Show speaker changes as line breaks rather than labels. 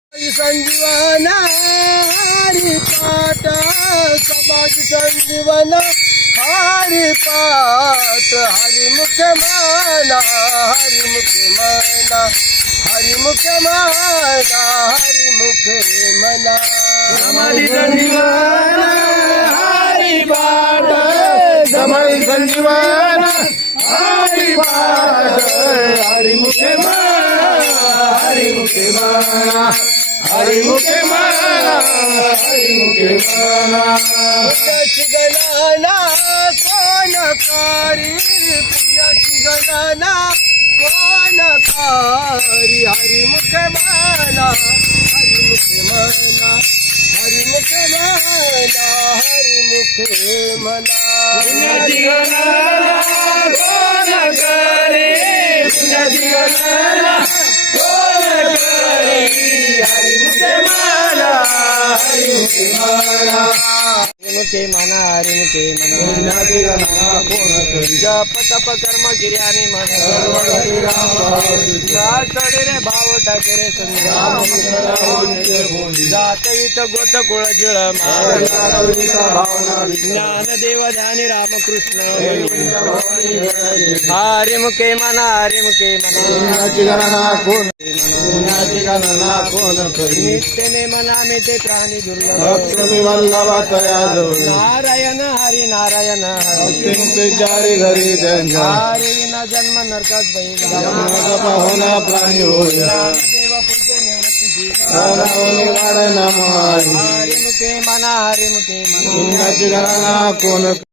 संजीवन हरि पाठ समाज संजीवन हरि पाठ हरि मुख माना हरि मुख माना हरि मुख माना हरि मुख मना
समाधि संजीवन हरि पाठ समाधि संजीवन हरि पाठ हरि मुख माना हरि मुख माना हरि मुख माना हरि मुख माना
पुण्याची गणना कोण करी पुण्याची गणना कोण करी हरि मुख माना हरि मुख माना हरि मुख माना हरि मुख मना
पुण्याची गणना कोण करे पुण्याची गणना कोण करे हरि मुख माना हरि मुख माना
मुखे मना हरि मुखे मना
पुण्याची गणना कोण करी
जप तप कर्म गिर्याने मन चढे रे भाव टाके रे संग्राम जातवित गोत कुळ जिळ ज्ञान देव ध्यानी रामकृष्ण हरि मुखे मना हरि मुखे मना
पुण्याची गणना कोण पुण्याची गणना कोण करी
नित्यने मना मे ते प्राणी दुर्लभ
लक्ष्मी वल्लभा तया जवळ
नारायण हरी नारायण हरी
ते चारी घरी त्यांच्या
हरी विना जन्म नरकात बैला
होना प्राणी होय
देव पूजे निवृत्तीची
नाम
हरि मुखे मना हरि मुखे मना
पुण्याची गणना कोण